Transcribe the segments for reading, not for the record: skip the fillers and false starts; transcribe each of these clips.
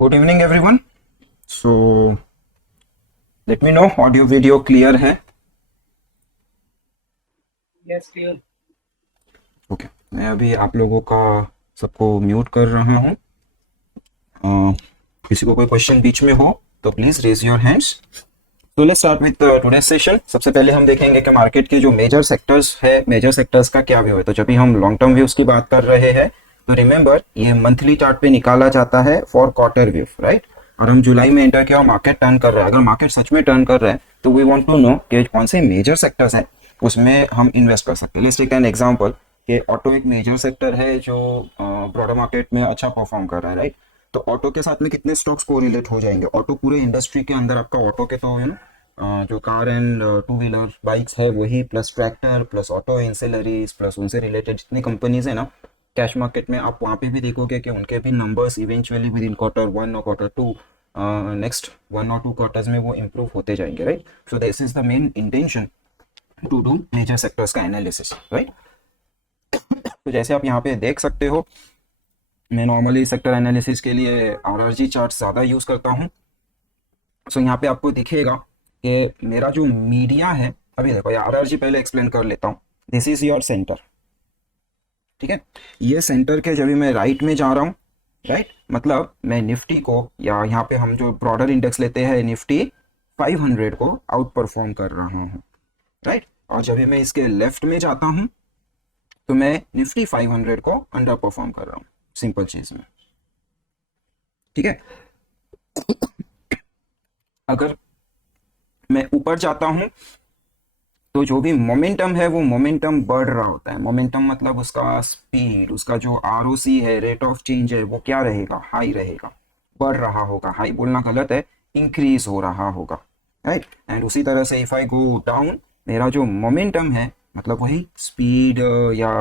Good evening everyone. So let me know audio video clear है? Yes clear. Okay, मैं अभी आप लोगों का सबको म्यूट कर रहा हूँ। किसी को कोई क्वेश्चन बीच में हो तो प्लीज रेज योर हैंड्स। तो let's start with today session. सबसे पहले हम देखेंगे कि मार्केट के जो मेजर सेक्टर्स है, मेजर सेक्टर्स का क्या व्यू है। तो जब भी हम लॉन्ग टर्म व्यूज की बात कर रहे हैं तो रिमेंबर ये मंथली चार्ट पे निकाला जाता है फॉर क्वार्टर व्यू, राइट। और हम जुलाई में एंटर किया और मार्केट टर्न कर रहा है। अगर मार्केट सच में टर्न कर रहा है तो वी वांट टू नो कि कौन से मेजर सेक्टर्स हैं उसमें हम इन्वेस्ट कर सकते हैं। लेट्स टेक एन एग्जांपल कि ऑटो एक मेजर सेक्टर है जो ब्रॉडर मार्केट में अच्छा परफॉर्म कर रहा है, राइट। तो ऑटो के साथ में कितने स्टॉक्स कोरिलेट हो जाएंगे? ऑटो पूरे इंडस्ट्री के अंदर आपका ऑटो के तो जो car and two wheeler bikes है वही, plus tractor, plus auto ancillaries, plus उनसे रिलेटेड जितनी कंपनीज है ना कैश मार्केट में, आप वहाँ पे भी देखोगे कि उनके भी numbers eventually within quarter one और क्वार्टर टू, नेक्स्ट 1 और 2 क्वार्टर्स में वो इम्प्रूव होते जाएंगे, right. So this is the main intention to do major sectors का एनालिसिस, राइट। तो जैसे आप यहाँ पे देख सकते हो, मैं नॉर्मली सेक्टर एनालिसिस के लिए आरआरजी चार्ट ज़्यादा यूज़ करता हूँ। सो यहाँ पे आपको दिखेगा कि मेरा जो मीडिया है, अभी देखो आरआरजी पहले एक्सप्लेन कर लेता हूँ। दिस इज योर सेंटर, ठीक है। ये सेंटर के जब भी मैं राइट में जा रहा हूँ, राइट, मतलब मैं निफ्टी को, या यहाँ पे हम जो ब्रॉडर इंडेक्स लेते हैं निफ्टी 500 को आउट परफॉर्म कर रहा हूँ, राइट। और जब भी मैं इसके लेफ्ट में जाता हूँ तो मैं निफ्टी 500 को अंडर परफॉर्म कर रहा हूँ, सिंपल चीज में, ठीक है। अगर मैं ऊपर जाता हूँ तो जो भी मोमेंटम है वो मोमेंटम बढ़ रहा होता है। मोमेंटम मतलब उसका स्पीड, उसका जो आरओसी है, रेट ऑफ चेंज है, वो क्या रहेगा? हाई रहेगा, बढ़ रहा होगा। हाई बोलना गलत है, इंक्रीज हो रहा होगा, राइट। एंड उसी तरह से इफ आई गो डाउन, मेरा जो मोमेंटम है मतलब वही स्पीड, या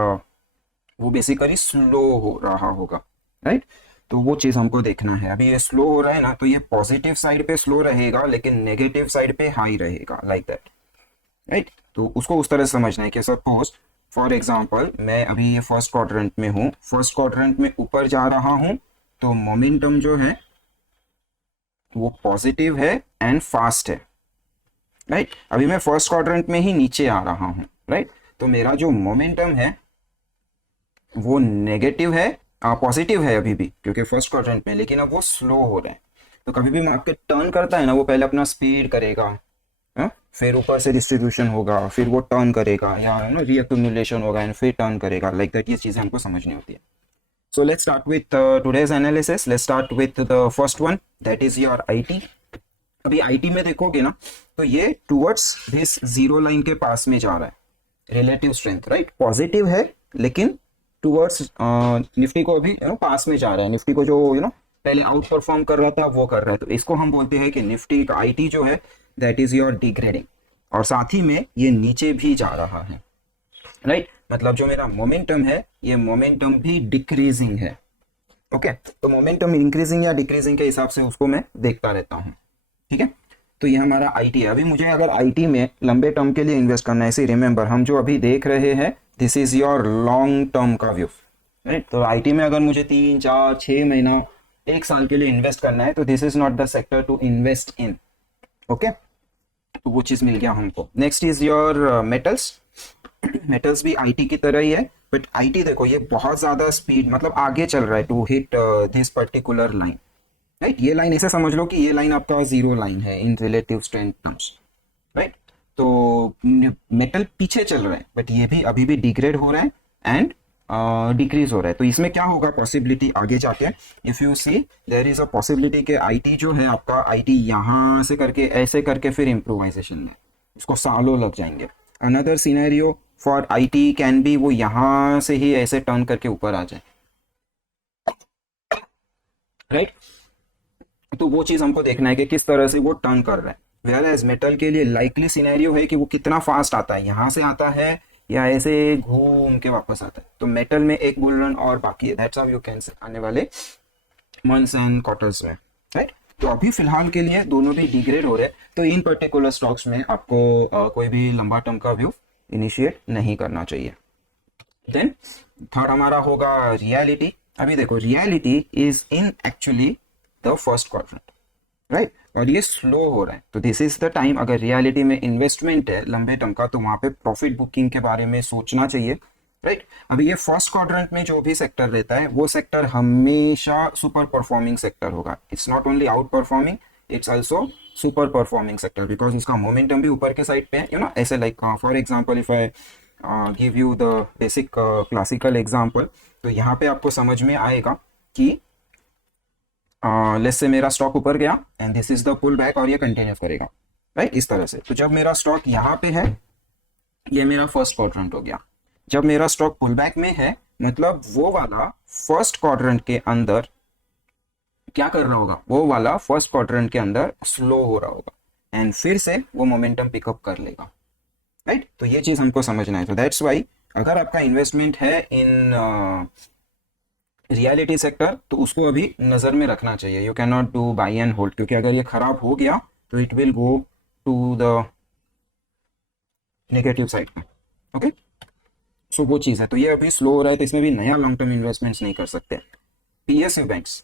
वो बेसिकली स्लो हो रहा होगा, राइट। तो वो चीज़ हमको देखना है। अभी ये स्लो हो रहा है ना, तो ये पॉजिटिव साइड पे स्लो रहेगा लेकिन नेगेटिव साइड पे हाई रहेगा, लाइक दैट, राइट। तो उसको उस तरह से समझना है कि सपोज फॉर एग्जांपल मैं अभी ये फर्स्ट क्वाड्रेंट में हूँ, फर्स्ट क्वाड्रेंट में ऊपर जा रहा हूँ, तो मोमेंटम जो है वो पॉजिटिव है एंड फास्ट है, राइट। अभी मैं फर्स्ट क्वाड्रेंट में ही नीचे आ रहा हूँ, राइट। तो मेरा जो मोमेंटम है वो नेगेटिव है, पॉजिटिव है अभी भी क्योंकि फर्स्ट क्वाड्रेंट में, लेकिन अब वो स्लो हो रहा है। तो कभी भी मार्केट टर्न करता है ना, वो पहले अपना स्पीड करेगा, हाँ? फिर ऊपर से डिस्ट्रीब्यूशन होगा, फिर वो टर्न करेगा, या रीअक्यूमुलेशन होगा एंड फिर टर्न करेगा, लाइक दैट। ये चीजें हमको समझनी होती है। So let's start with today's analysis. Let's start with the first one, that is your IT. अभी आईटी में देखोगे ना, तो ये टुवर्ड्स दिस जीरो लाइन के पास में जा रहा है, रिलेटिव स्ट्रेंथ, राइट, पॉजिटिव है लेकिन टुवर्ड्स निफ्टी को अभी पास में जा रहा है। निफ्टी को जो पहले आउट परफॉर्म कर रहा था वो कर रहा है। तो इसको हम बोलते हैं कि निफ्टी का आईटी जो है दैट इज योर डिग्रेडिंग, और साथ ही में ये नीचे भी जा रहा है, राइट। मतलब जो मेरा मोमेंटम है ये मोमेंटम भी डिक्रीजिंग है, ओके। तो मोमेंटम इंक्रीजिंग या डिक्रीजिंग के हिसाब से उसको मैं देखता रहता हूँ, ठीक है। तो ये हमारा आईटी है। अभी मुझे अगर आईटी में लंबे टर्म के लिए इन्वेस्ट करना है, इसे रिमेंबर हम जो अभी देख रहे हैं this is your long term का व्यू, राइट। तो आईटी में अगर मुझे 3 4 6 महीना 1 साल के लिए इन्वेस्ट करना है तो this is not the sector to invest in, okay. तो वो चीज मिल गया हमको। Next is your metals. Metals भी आईटी की तरह ही है, बट आईटी देखो ये बहुत ज्यादा स्पीड, मतलब आगे चल रहा है to hit this particular line, right. ये लाइन ऐसे समझ लो कि ये लाइन आपका जीरो लाइन है इन रिलेटिव स्ट्रेंथ टर्म्स, राइट। तो मेटल पीछे चल रहा है बट ये भी अभी भी डिग्रेड हो रहा है एंड डिक्रीज हो रहा है। तो इसमें क्या होगा पॉसिबिलिटी आगे जाके, if you see there is a possibility कि आईटी जो है आपका, आईटी यहाँ से करके ऐसे करके फिर इम्प्रोवाइजेशन में इसको सालों लग जाएंगे। Another scenario for IT can be वो यहाँ से ही ऐसे टर्न करके ऊपर आ जाए, राइट। तो वो चीज हमको देखना है कि किस तरह से वो टर्न कर रहा है। वेयर एज मेटल के लिए लाइकली सिनेरियो है कि वो कितना फास्ट आता है, यहाँ से आता है या ऐसे घूम के वापस आता है। तो मेटल में एक बुल रन और बाकी है, that's how you can say आने वाले मंथ्स एंड क्वार्टर्स में, राइट। तो अभी फिलहाल के लिए दोनों भी डिग्रेड हो रहे हैं, तो इन पर्टिकुलर स्टॉक्स में आपको कोई भी लंबा टर्म का व्यू इनिशिएट नहीं करना चाहिए। देन थर्ड हमारा होगा रियलिटी। अभी देखो reality is in actually the first quadrant, right. और ये स्लो हो रहा है, तो दिस इज द टाइम, अगर रियलिटी में इन्वेस्टमेंट है लंबे टर्म का, तो वहां पे प्रॉफिट बुकिंग के बारे में सोचना चाहिए, राइट। अभी ये फर्स्ट क्वाड्रेंट में जो भी सेक्टर रहता है वो सेक्टर हमेशा सुपर परफॉर्मिंग सेक्टर होगा। It's not only out performing, it's also super performing sector, because इसका मोमेंटम भी ऊपर के साइड पे है, यू नो। ऐसे like for example if I give you the basic classical example, तो यहाँ पे आपको समझ में आएगा कि लेट्स से मेरा स्टॉक ऊपर गया and this is the pull back, और ये कंटिन्यू करेगा, राइट, इस तरह से। तो जब मेरा स्टॉक यहाँ पे है, ये मेरा फर्स्ट क्वाड्रेंट हो गया। जब मेरा स्टॉक पुल बैक में है, मतलब वो वाला फर्स्ट क्वाड्रेंट के अंदर क्या कर रहा होगा, वो वाला फर्स्ट क्वाड्रेंट के अंदर स्लो हो रहा होगा एंड फिर से वो मोमेंटम पिकअप कर लेगा, राइट। तो ये चीज हमको समझना है। तो दैट्स वाई अगर आपका इन्वेस्टमेंट है इन रियलिटी सेक्टर, तो उसको अभी नजर में रखना चाहिए। You can not do buy and hold, क्योंकि अगर ये खराब हो गया तो it will go to the negative side में, ओके। सो वो चीज़ है। तो ये अभी स्लो हो रहा है, तो इसमें भी नया लॉन्ग टर्म इन्वेस्टमेंट्स नहीं कर सकते। पीएसयू बैंक्स,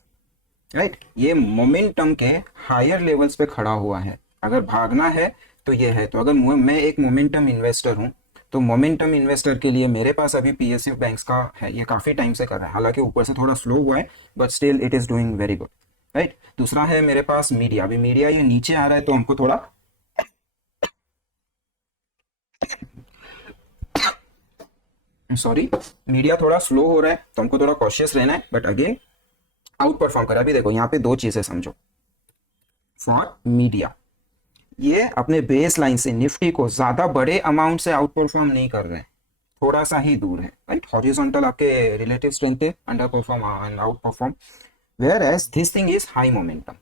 राइट, ये मोमेंटम के हायर लेवल्स पे खड़ा हुआ है। अगर भागना है तो ये है। तो अगर मैं एक मोमेंटम इन्वेस्टर हूँ, तो मोमेंटम इन्वेस्टर के लिए मेरे पास अभी पीएसयू बैंक्स का है, ये काफ़ी टाइम से कर रहा है, हालांकि ऊपर से थोड़ा स्लो हुआ है, but still it is doing very good, right. दूसरा है मेरे पास मीडिया। अभी मीडिया ये नीचे आ रहा है, तो हमको थोड़ा सॉरी, मीडिया थोड़ा स्लो हो रहा है, तो हमको थोड़ा कॉशियस रहना है, बट अगेन आउट परफॉर्म करा। अभी देखो यहाँ पे दो चीजें समझो। फॉर मीडिया, ये अपने बेस लाइन से निफ्टी को ज्यादा बड़े अमाउंट से आउट परफॉर्म नहीं कर रहे हैं, थोड़ा सा ही दूर है, राइट। हॉरिजॉन्टल आपके रिलेटिव स्ट्रेंथ है, underperform and outperform, whereas this thing is high momentum,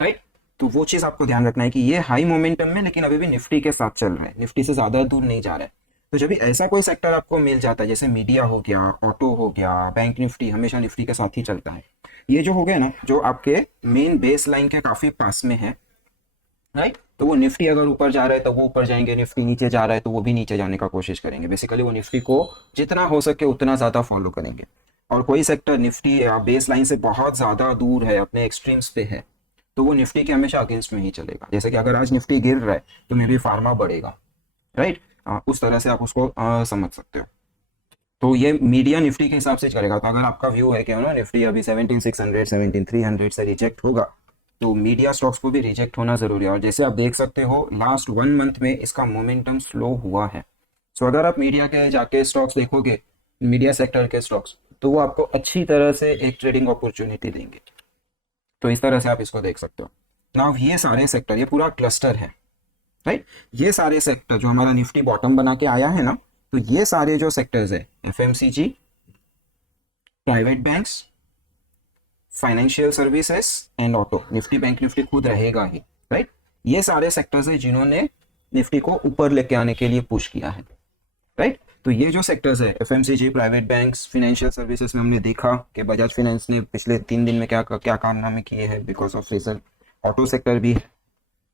right. तो वो चीज आपको ध्यान रखना है कि ये हाई मोमेंटम में, लेकिन अभी भी निफ्टी के साथ चल रहा है, निफ्टी से ज्यादा दूर नहीं जा रहा है। तो जब भी ऐसा कोई सेक्टर आपको मिल जाता है, जैसे मीडिया हो गया, ऑटो हो गया, बैंक निफ्टी हमेशा निफ्टी के साथ ही चलता है, ये जो हो गया ना, जो आपके मेन बेस लाइन के काफी पास में है, राइट। तो वो निफ्टी अगर ऊपर जा रहा है तो वो ऊपर जाएंगे, निफ्टी नीचे जा रहा है तो वो भी नीचे जाने का कोशिश करेंगे। बेसिकली वो निफ्टी को जितना हो सके उतना ज्यादा फॉलो करेंगे। और कोई सेक्टर निफ्टी या बेस लाइन से बहुत ज्यादा दूर है, अपने एक्सट्रीम्स पे है, तो वो निफ्टी के हमेशा अगेंस्ट में ही चलेगा। जैसे कि अगर आज निफ्टी गिर रहा है तो मे भी फार्मा बढ़ेगा, राइट। उस तरह से आप उसको समझ सकते हो। तो ये मीडिया निफ्टी के हिसाब से करेगा। तो अगर आपका व्यू है कि ना निफ्टी अभी 17,600 17,300 से रिजेक्ट होगा, तो मीडिया स्टॉक्स को भी रिजेक्ट होना जरूरी है। और जैसे आप देख सकते हो लास्ट 1 मंथ में इसका मोमेंटम स्लो हुआ है। सो अगर आप मीडिया के जाके स्टॉक्स देखोगे, मीडिया सेक्टर के स्टॉक्स, तो वो आपको अच्छी तरह से एक ट्रेडिंग अपॉर्चुनिटी देंगे। तो इस तरह से आप इसको देख सकते हो। नाउ ये सारे सेक्टर, ये पूरा क्लस्टर है, राइट। ये सारे सेक्टर जो हमारा निफ्टी बॉटम बना के आया है ना, तो ये सारे जो सेक्टर्स है, FMCG, private banks, financial services and auto, Nifty bank Nifty खुद रहेगा ही, राइट। ये सारे सेक्टर्स है जिन्होंने निफ्टी को ऊपर लेके आने के लिए पुश किया है, राइट। तो ये जो सेक्टर्स है, FMCG, private banks, financial services में हमने देखा कि बजाज फाइनेंस ने पिछले 3 दिन में क्या क्या कारनामे किए हैं because of result. Auto sector भी है।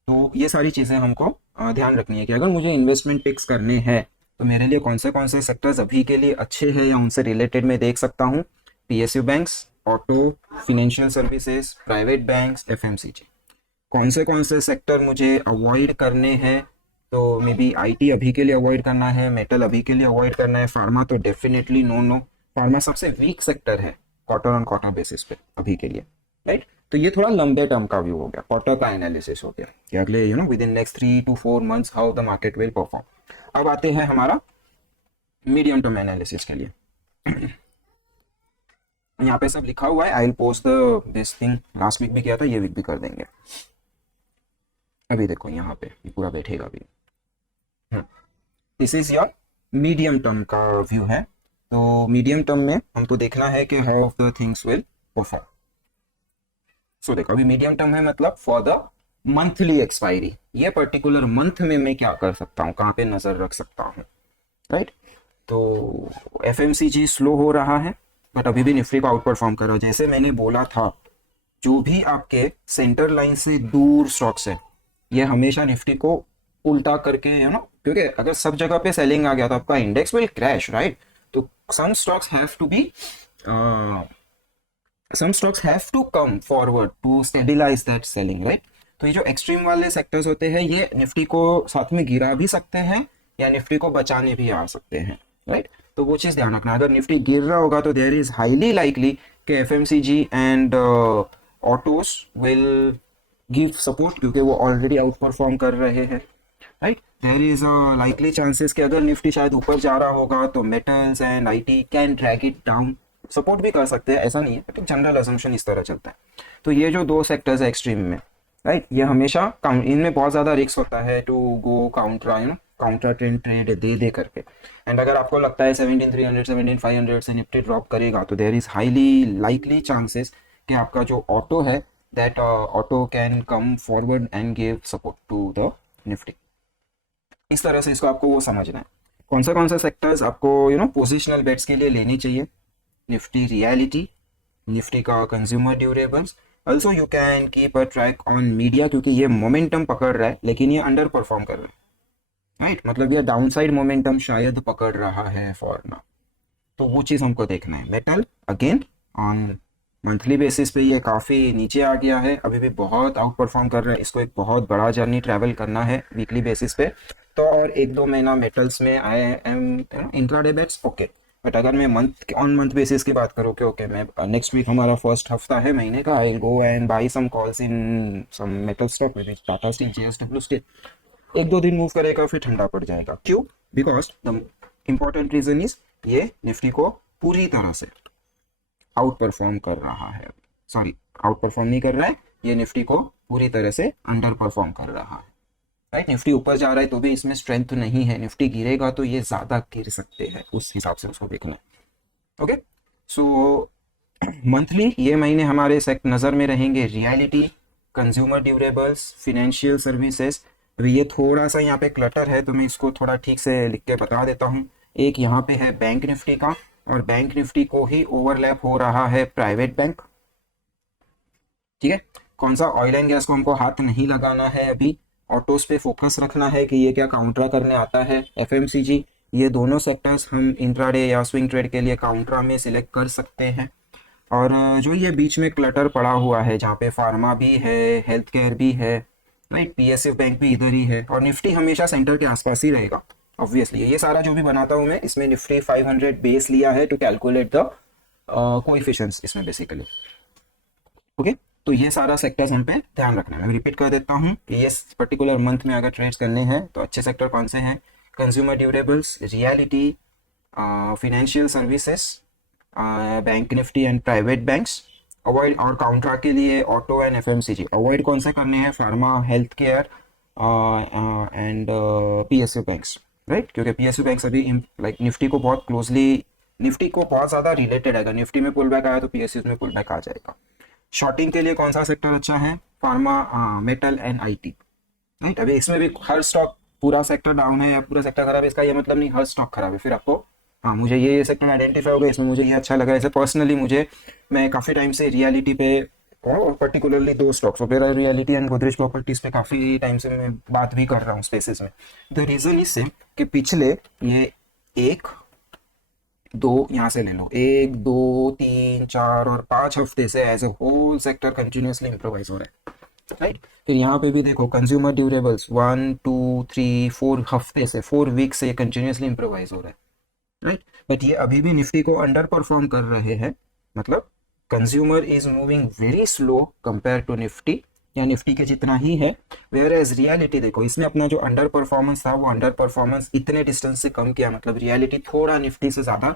तो ये सारी चीज़ें हमको ध्यान रखनी है कि अगर मुझे इन्वेस्टमेंट पिक्स करने हैं तो मेरे लिए कौन से सेक्टर्स अभी के लिए अच्छे हैं या उनसे रिलेटेड मैं देख सकता हूँ। PSU banks, auto, financial services, private banks, FMCG. कौन से सेक्टर मुझे अवॉइड करने हैं, तो मे बी आईटी अभी के लिए अवॉइड करना है, मेटल अभी के लिए अवॉइड करना है, फार्मा तो डेफिनेटली नो। फार्मा सबसे वीक सेक्टर है क्वार्टर ऑन क्वार्टर बेसिस पे अभी के लिए, राइट। तो ये थोड़ा लंबे टर्म का व्यू हो गया, क्वार्टर का एनालिसिस हो गया कि अगले with in next 3 to 4 months how the market will perform. अब आते हैं हमारा मीडियम टर्म एनालिसिस के लिए। यहाँ पे सब लिखा हुआ है, I will post this thing, last week भी किया था, ये वीक भी कर देंगे। अभी देखो यहाँ पे ये पूरा बैठेगा अभी। This is your medium term का व्यू है। तो मीडियम टर्म में हमको देखना है कि how the things will perform. So देखो अभी मीडियम टर्म है, मतलब फॉर द मंथली एक्सपायरी, ये पर्टिकुलर मंथ में मैं क्या कर सकता हूँ, कहाँ पे नजर रख सकता हूँ, राइट। तो एफएमसीजी स्लो हो रहा है, बट अभी भी निफ्टी को आउट परफॉर्म कर रहा है। जैसे मैंने बोला था, जो भी आपके सेंटर लाइन से दूर स्टॉक्स है, ये हमेशा निफ्टी को उल्टा करके क्योंकि अगर सब जगह पे सेलिंग आ गया तो आपका इंडेक्स विल क्रैश, राइट। तो some stocks have to be some stocks have to come forward to stabilize that selling, right? तो ये जो एक्सट्रीम वाले सेक्टर्स होते हैं ये निफ्टी को साथ में गिरा भी सकते हैं या निफ्टी को बचाने भी आ सकते हैं, राइट? तो वो चीज़ ध्यान रखना, अगर निफ्टी गिर रहा होगा तो देयर इज हाईली लाइकली कि FMCG and autos will give support, क्योंकि वो ऑलरेडी आउट परफॉर्म कर रहे हैं, right? There is likely chances कि अगर निफ्टी शायद ऊपर जा रहा होगा तो metals and IT can drag it down, support भी कर सकते हैं, ऐसा नहीं है, बट जनरल अजम्पशन इस तरह चलता है। तो ये जो दो सेक्टर्स है एक्सट्रीम में, राइट, ये हमेशा इनमें बहुत ज़्यादा रिस्क होता है to go counter trend trade दे करके। एंड अगर आपको लगता है 17,300 17,500 से निफ्टी ड्रॉप करेगा तो there is highly likely chances कि आपका जो ऑटो है that auto can come forward and give support to the Nifty. इस तरह से इसको आपको वो समझना है कौन सा सेक्टर्स आपको पोजिशनल बेट्स के लिए लेनी चाहिए। निफ्टी रियलिटी, निफ्टी का consumer durables, also you can keep a track on media, क्योंकि ये मोमेंटम पकड़ रहा है लेकिन ये अंडर परफॉर्म कर रहा है, राइट? मतलब ये डाउनसाइड मोमेंटम शायद पकड़ रहा है फॉर नाउ, तो वो चीज़ हमको देखना है। Metal again on monthly basis पे ये काफ़ी नीचे आ गया है, अभी भी बहुत आउट परफॉर्म कर रहा है, इसको एक बहुत बड़ा जर्नी ट्रैवल करना है वीकली बेसिस पे, तो और 1-2 महीना मेटल्स में I am intraday bets okay. But अगर मैं मंथ ऑन मंथ बेसिस की बात करूँ कि ओके मैं नेक्स्ट वीक हमारा फर्स्ट हफ्ता है महीने का, I go and buy some calls in some metal stock with Tata Steel, JSW Steel, 1-2 दिन मूव करेगा फिर ठंडा पड़ जाएगा। क्यों? Because the important reason is ये निफ्टी को पूरी तरह से आउट परफॉर्म कर रहा है, सॉरी आउट परफॉर्म नहीं कर रहा है, ये निफ्टी को पूरी तरह से अंडर परफॉर्म कर रहा है, राइट? निफ्टी ऊपर जा रहा है तो भी इसमें स्ट्रेंथ नहीं है, निफ्टी गिरेगा तो ये ज़्यादा गिर सकते हैं, उस हिसाब से उसको देखना है। ओके, सो मंथली ये महीने हमारे सेक्ट नज़र में रहेंगे reality, consumer durables, financial services. अभी ये थोड़ा सा यहाँ पे क्लटर है तो मैं इसको थोड़ा ठीक से लिख के बता देता हूँ। एक यहाँ पे है बैंक निफ्टी का, और बैंक निफ्टी को ही ओवरलैप हो रहा है प्राइवेट बैंक, ठीक है? कौन सा? ऑयल एंड गैस को हमको हाथ नहीं लगाना है अभी, ऑटोस पे फोकस रखना है कि ये क्या काउंटरा करने आता है। एफएमसीजी, ये दोनों सेक्टर्स हम इंट्राडे या स्विंग ट्रेड के लिए काउंटरा में सिलेक्ट कर सकते हैं। और जो ये बीच में क्लटर पड़ा हुआ है जहाँ पे फार्मा भी है, हेल्थ केयर भी है, राइट, पीएसएफ बैंक भी इधर ही है, और निफ्टी हमेशा सेंटर के आसपास ही रहेगा ऑब्वियसली। ये सारा जो भी बनाता हूँ मैं इसमें निफ्टी 500 बेस लिया है टू कैलकुलेट द कोएफिशिएंट्स इसमें बेसिकली। ओके, तो ये सारा सेक्टर्स हम पे ध्यान रखना है। मैं रिपीट कर देता हूँ कि ये पर्टिकुलर मंथ में अगर ट्रेड्स करने हैं तो अच्छे सेक्टर कौन से हैं? Consumer durables, reality, financial services, bank Nifty and private banks. Avoid, और काउंटरा के लिए ऑटो एंड एफएमसीजी। अवॉइड कौन से करने हैं? Pharma, health care and PSU banks, right? क्योंकि पीएसयू बैंक्स अभी लाइक निफ्टी को बहुत क्लोजली, निफ्टी को बहुत ज़्यादा रिलेटेड है, अगर निफ्टी में पुल बैक आया तो पीएसयू में पुल बैक आ जाएगा। शॉर्टिंग के लिए कौन सा सेक्टर अच्छा है? Pharma, metal and IT, right? अभी इसमें भी हर स्टॉक, पूरा सेक्टर डाउन है या पूरा सेक्टर खराब है इसका ये मतलब नहीं हर स्टॉक खराब है। फिर आपको हाँ मुझे ये सेक्टर आइडेंटिफाई हो गया, इसमें मुझे ये अच्छा लगा। ऐसे पर्सनली मैं काफ़ी टाइम से रियलिटी पे, और पर्टिकुलरली 2 स्टॉक्स वगैरह, रियलिटी एंड गोदरेज प्रॉपर्टीज पे काफ़ी टाइम से मैं बात भी कर रहा हूँ स्पेसेस में। द रीज़न इज सेम कि पिछले ये 1-2 यहाँ से ले लो, 1-2-3-4 और 5 हफ्ते से as a whole sector continuously improvise हो रहा है, राइट? फिर यहाँ पे भी देखो कंज्यूमर ड्यूरेबल्स 1-2-3-4 हफ्ते से, 4 वीक से ये कंटिन्यूसली इम्प्रोवाइज हो रहा है, राइट? बट ये अभी भी निफ्टी को अंडर परफॉर्म कर रहे हैं, मतलब consumer is moving very slow compare to Nifty, या निफ्टी के जितना ही है। वेयर एज रियलिटी देखो, इसमें अपना जो अंडर परफॉर्मेंस था वो अंडर परफॉर्मेंस इतने डिस्टेंस से कम किया, मतलब रियलिटी थोड़ा निफ्टी से ज़्यादा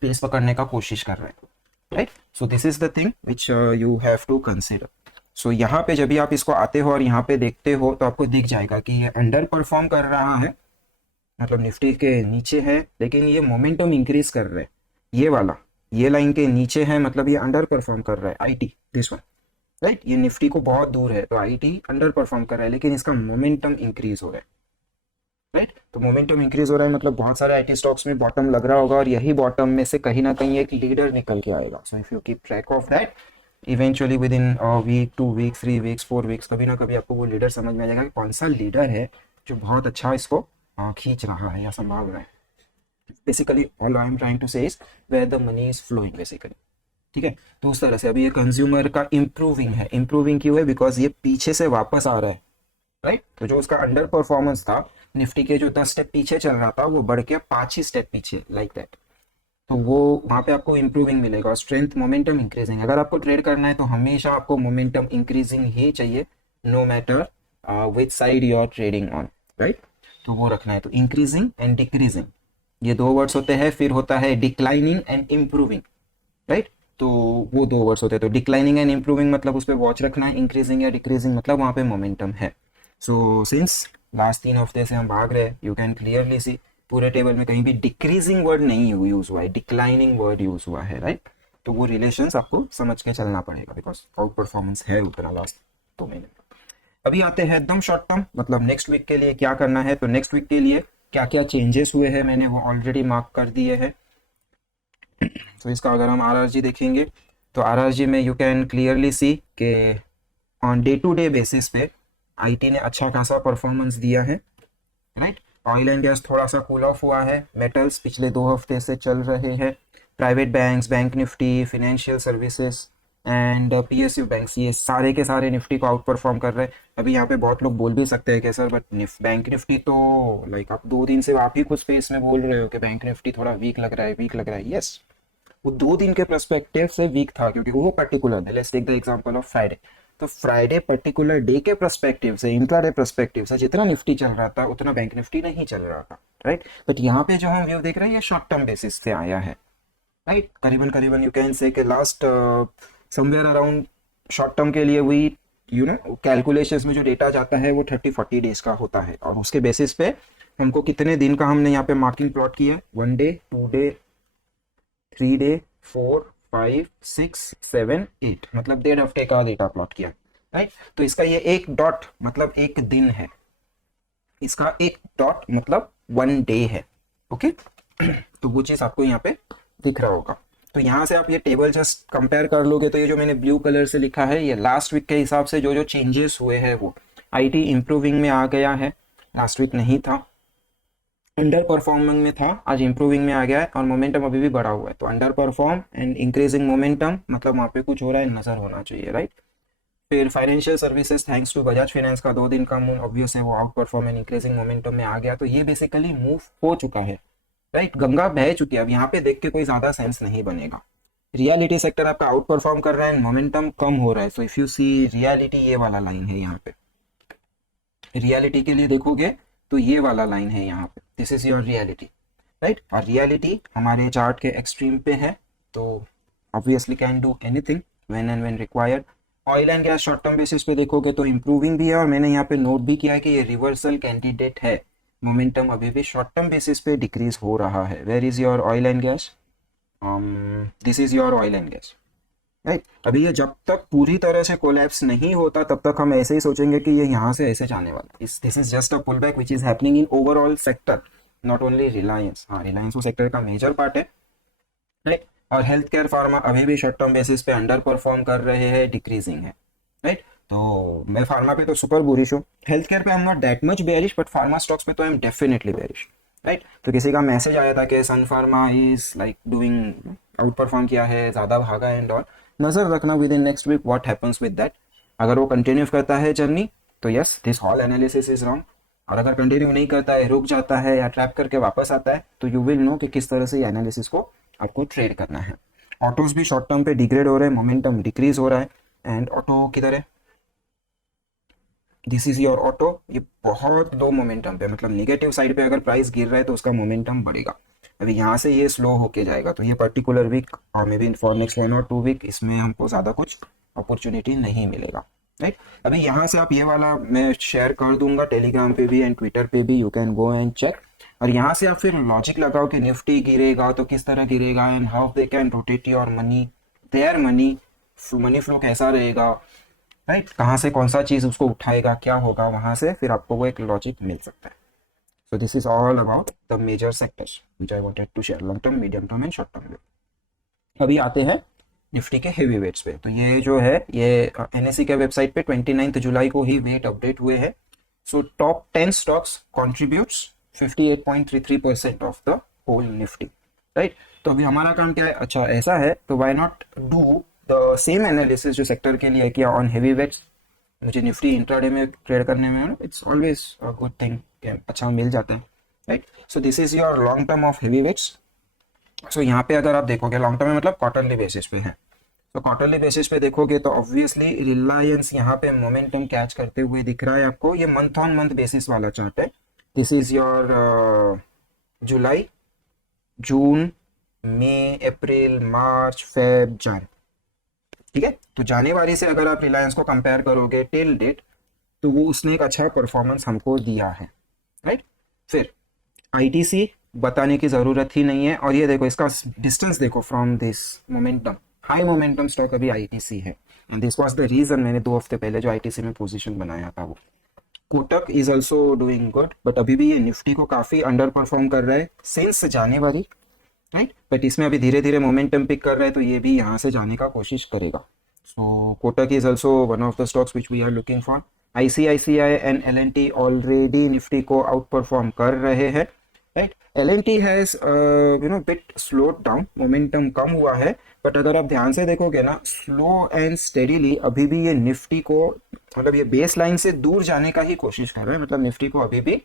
पेस पकड़ने का कोशिश कर रहे हैं, right? So this is the thing which you have to consider. So यहाँ पे जब भी आप इसको आते हो और यहाँ पे देखते हो तो आपको दिख जाएगा कि ये अंडर परफॉर्म कर रहा है, मतलब निफ्टी के नीचे है, लेकिन ये मोमेंटम इंक्रीज कर रहा है। ये वाला, ये लाइन के नीचे है, मतलब ये अंडर परफॉर्म कर रहा है आईटी, दिस वन, राइट? ये निफ्टी को बहुत दूर है तो आईटी अंडर परफॉर्म कर रहा है, लेकिन इसका मोमेंटम इंक्रीज हो रहा है, राइट? तो मोमेंटम इंक्रीज हो रहा है मतलब बहुत सारे आईटी स्टॉक्स में बॉटम लग रहा होगा, और यही बॉटम में से कहीं ना कहीं एक लीडर निकल के आएगा। So if you keep track of that, eventually within week, 2 weeks, 3 weeks, 4 weeks, कभी ना कभी आपको वो लीडर समझ में आ जाएगा कि कौन सा लीडर है जो बहुत अच्छा इसको खींच रहा है या संभाल रहा है। Basically all I am trying to say is where the money is flowing basically, ठीक है। तो उस तरह से अभी ये कंज्यूमर का इम्प्रूविंग है, इम्प्रूविंग क्यों है, बिकॉज ये पीछे से वापस आ रहा है, राइट। तो जो उसका अंडर परफॉर्मेंस था निफ्टी के, जो 10 स्टेप पीछे चल रहा था, वो बढ़ के 5 ही स्टेप पीछे, लाइक दैट। तो वो वहां पे आपको इंप्रूविंग मिलेगा, स्ट्रेंथ मोमेंटम इंक्रीजिंग। अगर आपको ट्रेड करना है तो हमेशा आपको मोमेंटम इंक्रीजिंग ही चाहिए, no matter which side you are trading on, right. तो वो रखना है। तो इंक्रीजिंग एंड डिक्रीजिंग ये दो वर्ड्स होते हैं। फिर होता है डिक्लाइनिंग एंड इम्प्रूविंग, राइट। तो वो दो वर्ड्स होते हैं। तो डिक्लाइनिंग एंड इम्प्रूविंग मतलब उस पर वॉच रखना है, इंक्रीजिंग या डिक्रीजिंग मतलब वहाँ पे मोमेंटम है। सो सिंस लास्ट 3 हफ्ते से हम भाग रहे हैं, यू कैन क्लियरली सी पूरे टेबल में कहीं भी डिक्रीजिंग वर्ड नहीं यूज हुआ है, डिक्लाइनिंग वर्ड यूज हुआ है, राइट। तो वो रिलेशंस आपको समझ के चलना पड़ेगा, बिकॉज आउट परफॉर्मेंस है उतना लास्ट 2 महीने में। अभी आते हैं एकदम शॉर्ट टर्म, मतलब नेक्स्ट वीक के लिए क्या करना है। तो नेक्स्ट वीक के लिए क्या क्या चेंजेस हुए हैं मैंने वो ऑलरेडी मार्क कर दिए हैं। तो इसका अगर हम आरआरजी देखेंगे तो आरआरजी में यू कैन क्लियरली सी कि on day to day basis पे आईटी ने अच्छा खासा परफॉर्मेंस दिया है, राइट। ऑयल एंड गैस थोड़ा सा कूल ऑफ हुआ है, मेटल्स पिछले 2 हफ्ते से चल रहे हैं, private banks, bank Nifty, financial services and PSU banks, ये सारे के सारे निफ्टी को आउट परफॉर्म कर रहे हैं। अभी यहाँ पे बहुत लोग बोल भी सकते हैं कि सर बट बैंक निफ्टी तो लाइक आप 2 दिन से आप ही खुद स्पेस में बोल रहे हो कि बैंक निफ्टी थोड़ा वीक लग रहा है, वीक लग रहा है। यस, वो 2 दिन के परस्पेक्टिव से वीक था, क्योंकि वो particular, let's take the example of Friday. तो फ्राइडे पर्टिकुलर डे के परस्पेक्टिव से, इंट्राडे परस्पेक्टिव से जितना निफ्टी चल रहा था उतना बैंक निफ्टी नहीं चल रहा था, राइट। बट यहाँ पे जो हम व्यू देख रहे हैं ये शॉर्ट टर्म बेसिस से आया है, राइट। करीबन करीबन you can say last somewhere around short term के लिए वही कैलकुलेशंस में जो डेटा जाता है वो 30-40 डेज का होता है, और उसके बेसिस पे हमको कितने दिन का हमने यहाँ पे मार्किंग प्लॉट किया, 1 डे, 2 डे, 3 डे, 4, 5, 6, 7, 8, मतलब 1.5 हफ्ते का डेटा प्लॉट किया, राइट। तो इसका ये एक डॉट मतलब एक दिन है, इसका एक डॉट मतलब 1 डे है, ओके। तो वो चीज आपको यहाँ पे दिख रहा होगा। तो यहाँ से आप ये टेबल जस्ट कंपेयर कर लोगे तो ये जो मैंने ब्लू कलर से लिखा है ये लास्ट वीक के हिसाब से जो जो चेंजेस हुए हैं, वो आईटी इंप्रूविंग में आ गया है, लास्ट वीक नहीं था, अंडर परफॉर्मिंग में था, आज इंप्रूविंग में आ गया है, और मोमेंटम अभी भी बढ़ा हुआ है। तो under perform and increasing momentum मतलब वहाँ पे कुछ हो रहा है, नजर होना चाहिए, राइट। फिर financial services thanks to Bajaj finance का 2 दिन का मूव ऑब्वियस है, वो outperform and increasing momentum में आ गया। तो ये बेसिकली मूव हो चुका है, राइट। गंगा बह चुकी है, अब यहाँ पे देख के कोई ज्यादा सेंस नहीं बनेगा। रियलिटी सेक्टर आपका आउट परफॉर्म कर रहा है, मोमेंटम कम हो रहा है। So if you see reality, ये वाला लाइन है यहाँ पे, रियलिटी के लिए देखोगे तो ये वाला लाइन है यहाँ पे, this is your reality, right. और रियलिटी हमारे चार्ट के एक्सट्रीम पे है, तो obviously can do anything when and when required. Oil and gas short term basis पे देखोगे तो इंप्रूविंग भी है, और मैंने यहाँ पे नोट भी किया है कि ये रिवर्सल कैंडिडेट है, मोमेंटम अभी भी शॉर्ट टर्म बेसिस पे डिक्रीज हो रहा है। Where is your oil and gas, this is your oil and gas, right. अभी ये जब तक पूरी तरह से कोलैप्स नहीं होता तब तक हम ऐसे ही सोचेंगे कि ये यहाँ से ऐसे जाने वाला है। This is just a pull back which is happening in overall sector, not only Reliance. हाँ, रिलायंस वो सेक्टर का मेजर पार्ट है, राइट। और हेल्थ केयर फार्मा अभी भी शॉर्ट टर्म बेसिस पे अंडर परफॉर्म कर रहे हैं, डिक्रीजिंग है, राइट। तो मैं फार्मा पे तो सुपर बुलिश हूँ, हेल्थ केयर पे I am not that much bearish, but pharma stocks पे तो I am definitely bearish, right. तो किसी का मैसेज आया था कि Sun Pharma is like doing outperform किया है, ज़्यादा भागा एंड ऑल। नजर रखना within next week what happens with that. अगर वो कंटिन्यू करता है जर्नी तो yes, this whole analysis is wrong. और अगर कंटिन्यू नहीं करता है, रुक जाता है या ट्रैप करके वापस आता है, तो यू विल नो कि किस तरह से एनालिसिस को आपको ट्रेड करना है। ऑटोज भी शॉर्ट टर्म पे डिग्रेड हो रहे हैं, मोमेंटम डिक्रीज हो रहा है। एंड ऑटो किधर है, दिस इज योर ऑटो, ये बहुत लो मोमेंटम पे, मतलब निगेटिव साइड पे अगर प्राइस गिर रहा है तो उसका मोमेंटम बढ़ेगा। अभी यहाँ से ये स्लो होके जाएगा, तो ये पर्टिकुलर वीक और मे बी फॉर नेक्स्ट 1 और 2 वीक इसमें हमको ज़्यादा कुछ अपॉर्चुनिटी नहीं मिलेगा, राइट। अभी यहाँ से आप ये वाला मैं शेयर कर दूंगा टेलीग्राम पे भी एंड ट्विटर पे भी, you can go and check. और यहाँ से आप फिर लॉजिक लगाओ कि निफ्टी गिरेगा तो किस तरह गिरेगा and how they can rotate your money, their money, money flow कैसा रहेगा, राइट। कहाँ से कौन सा चीज़ उसको उठाएगा, क्या होगा, वहाँ से फिर आपको वो एक लॉजिक मिल सकता है। So this is all about the major sectors which I wanted to share, long term, medium term and short term. अभी आते हैं निफ्टी के हेवी वेट्स पे। तो ये जो है ये एनएससी के वेबसाइट पे 29 जुलाई को ही वेट अपडेट हुए हैं। So top 10 stocks contributes 58.33% of the whole Nifty, right. तो अभी हमारा काम क्या है, अच्छा ऐसा है तो why not do the same analysis जो सेक्टर के लिए किया ऑन हेवी वेट्स। मुझे निफ्टी इंट्राडे में ट्रेड करने में it's always a good thing, अच्छा मिल जाता है, right. So this is your long term of heavy weights. So यहाँ पे अगर आप देखोगे लॉन्ग टर्म में मतलब क्वार्टरली बेसिस पे है, तो क्वार्टरली बेसिस पे देखोगे तो ऑब्वियसली रिलायंस यहाँ पे मोमेंटम कैच करते हुए दिख रहा है आपको। ये मंथ ऑन मंथ बेसिस वाला चार्ट है। This is your July, June, May, April, March, Feb, Jan, ठीक है। तो जनवरी से अगर आप रिलायंस को कंपेयर करोगे टिल डेट, तो वो उसने एक अच्छा परफॉर्मेंस हमको दिया है, राइट। फिर आईटीसी बताने की ज़रूरत ही नहीं है, और ये देखो इसका डिस्टेंस देखो from this momentum, high momentum stock अभी आईटीसी है, and this was the reason मैंने 2 हफ्ते पहले जो आईटीसी में पोजीशन बनाया था वो। Kotak is also doing good, but अभी भी ये निफ्टी को काफ़ी अंडर परफॉर्म कर रहा है सिंस जनवरी, राइट। बट इसमें अभी धीरे धीरे मोमेंटम पिक कर रहा है, तो ये भी यहाँ से जाने का कोशिश करेगा। So Kotak is also one of the stocks which we are looking for. ICICI and LNT already Nifty को आउट परफॉर्म कर रहे हैं, right. LNT has bit slowed down, momentum कम हुआ है, बट अगर आप ध्यान से देखोगे ना स्लो एंड स्टेडीली अभी भी ये निफ्टी को मतलब ये बेस लाइन से दूर जाने का ही कोशिश कर रहा है, मतलब निफ्टी को अभी भी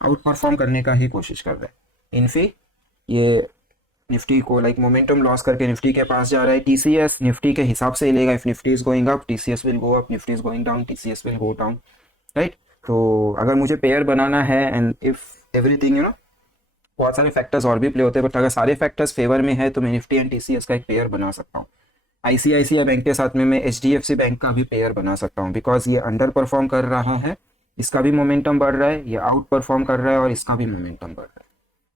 आउट परफॉर्म करने का ही कोशिश कर रहा है। इनफी ये निफ्टी को लाइक मोमेंटम लॉस करके निफ्टी के पास जा रहा है। टीसीएस निफ्टी के हिसाब से लेगा, if Nifty is going up TCS will go up, Nifty is going down TCS will go down, right. तो अगर मुझे पेयर बनाना है एंड इफ एवरीथिंग बहुत सारे फैक्टर्स और भी प्ले होते हैं, बट अगर सारे फैक्टर्स फेवर में है तो मैं निफ्टी एंड टीसीएस का एक पेयर बना सकता हूँ। आईसीआईसीआई बैंक के साथ में मैं एचडीएफसी बैंक का भी पेयर बना सकता हूँ, बिकॉज ये अंडर परफॉर्म कर रहा है, इसका भी मोमेंटम बढ़ रहा है, ये आउट परफॉर्म कर रहा है और इसका भी मोमेंटम बढ़ रहा है,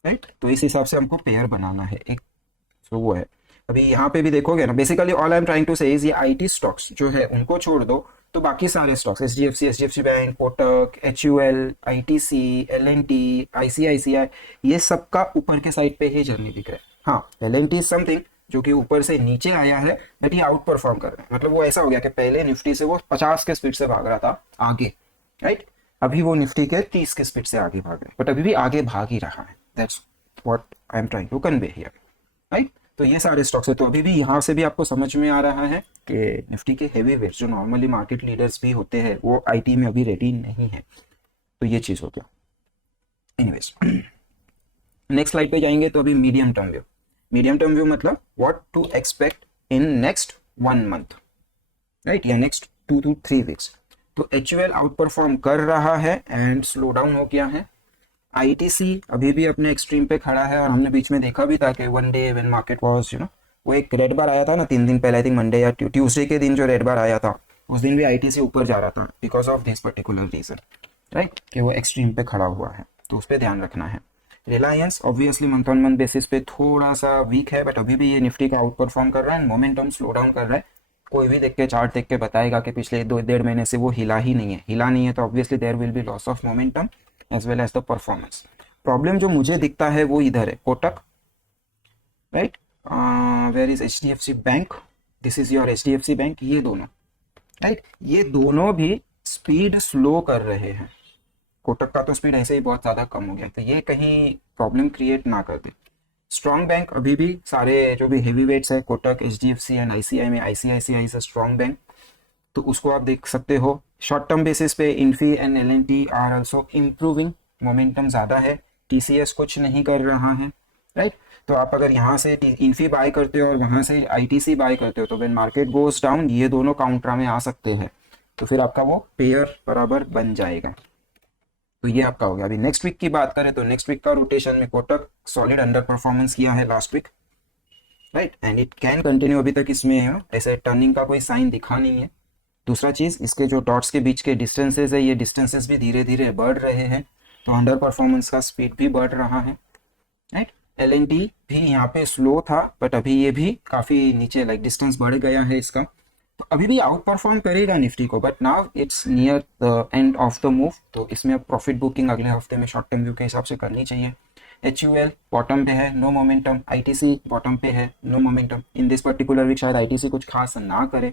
राइट। तो इस हिसाब से हमको पेयर बनाना है एक, तो वो है। अभी यहाँ पे भी देखोगे ना, basically all I am trying to say is ये आईटी स्टॉक्स जो है उनको छोड़ दो, तो बाकी सारे stocks HDFC bank, Kotak, HUL, ITC, LNT, ICICI, ये सबका ऊपर के साइड पे ही जर्नी दिख रहा है। हाँ, एलएनटी समथिंग जो कि ऊपर से नीचे आया है, बट ये आउट परफॉर्म कर रहा है, मतलब वो ऐसा हो गया कि पहले निफ्टी से वो 50 के स्पीड से भाग रहा था आगे, राइट। अभी वो निफ्टी के 30 के स्पीड से आगे भाग रहे हैं, बट अभी भी आगे भाग ही रहा है। That's what I am trying to convey here, right. तो ये सारे स्टॉक्स है, तो अभी भी यहाँ से भी आपको समझ में आ रहा है कि निफ्टी के हेवी वेट जो नॉर्मली मार्केट लीडर्स भी होते हैं वो आईटी में अभी रेडी नहीं है, तो ये चीज़ हो गया। एनीवेज नेक्स्ट स्लाइड पे जाएंगे, तो अभी medium term view. Medium term view मतलब what to expect in next 1 month, right, या नेक्स्ट 2 to 3 वीक्स। तो एचयूएल आउट परफॉर्म कर रहा है एंड स्लो डाउन हो गया है। आईटीसी अभी भी अपने एक्सट्रीम पे खड़ा है, और हमने बीच में देखा भी था कि one day when market was वो एक रेड बार आया था ना 3 दिन पहले, आई थिंक मंडे या ट्यूसडे के दिन जो रेड बार आया था, उस दिन भी आईटीसी ऊपर जा रहा था because of this particular reason, right, कि वो एक्सट्रीम पे खड़ा हुआ है, तो उस पर ध्यान रखना है। Reliance obviously month on month basis पे थोड़ा सा वीक है, बट अभी भी ये निफ्टी का आउट परफॉर्म कर रहा है, मोमेंटम स्लो डाउन कर रहा है। कोई भी देख के चार्ट देख के बताएगा कि पिछले 2-1.5 महीने से वो हिला ही नहीं है, तो obviously there will be loss of momentum as well as the performance. Problem जो मुझे दिखता है वो इधर है, Kotak, right, where is HDFC bank, this is your HDFC bank, ये दोनों, राइट, ये दोनों भी स्पीड स्लो कर रहे हैं। कोटक का तो स्पीड ऐसे ही बहुत ज़्यादा कम हो गया, तो ये कहीं प्रॉब्लम क्रिएट ना कर दे। स्ट्रॉन्ग बैंक अभी भी सारे जो भी हेवी वेट्स है कोटक, एचडीएफसी एंड आईसीआई में ICICI is a strong bank, तो उसको आप देख सकते हो। शॉर्ट टर्म बेसिस पे Infy and LNT are also improving, momentum ज़्यादा है। टीसीएस कुछ नहीं कर रहा है, राइट। तो आप अगर यहाँ से इन्फी बाय करते हो और वहाँ से आईटीसी बाय करते हो, तो व्हेन मार्केट गोज डाउन ये दोनों काउंटर में आ सकते हैं, तो फिर आपका वो पेयर बराबर बन जाएगा। तो ये आपका हो गया। अभी नेक्स्ट वीक की बात करें तो नेक्स्ट वीक का रोटेशन में कोटक सॉलिड अंडर परफॉर्मेंस किया है last week, right, and it can continue. अभी तक इसमें ऐसे टर्निंग का कोई साइन दिखा नहीं है। दूसरा चीज़, इसके जो डॉट्स के बीच के डिस्टेंसेज है, ये डिस्टेंसेज भी धीरे धीरे बढ़ रहे हैं, तो अंडर परफॉर्मेंस का स्पीड भी बढ़ रहा है, राइट। एलएनटी भी यहाँ पे स्लो था, बट अभी ये भी काफ़ी नीचे लाइक डिस्टेंस बढ़ गया है इसका, तो अभी भी आउट परफॉर्म करेगा निफ्टी को, but now it's near the end of the move, तो इसमें अब प्रॉफिट बुकिंग अगले हफ्ते में शॉर्ट टर्म व्यू के हिसाब से करनी चाहिए। एचयूएल बॉटम पे है, नो मोमेंटम। आईटीसी बॉटम पे है, no momentum. In this particular week शायद आईटीसी कुछ खास ना करे।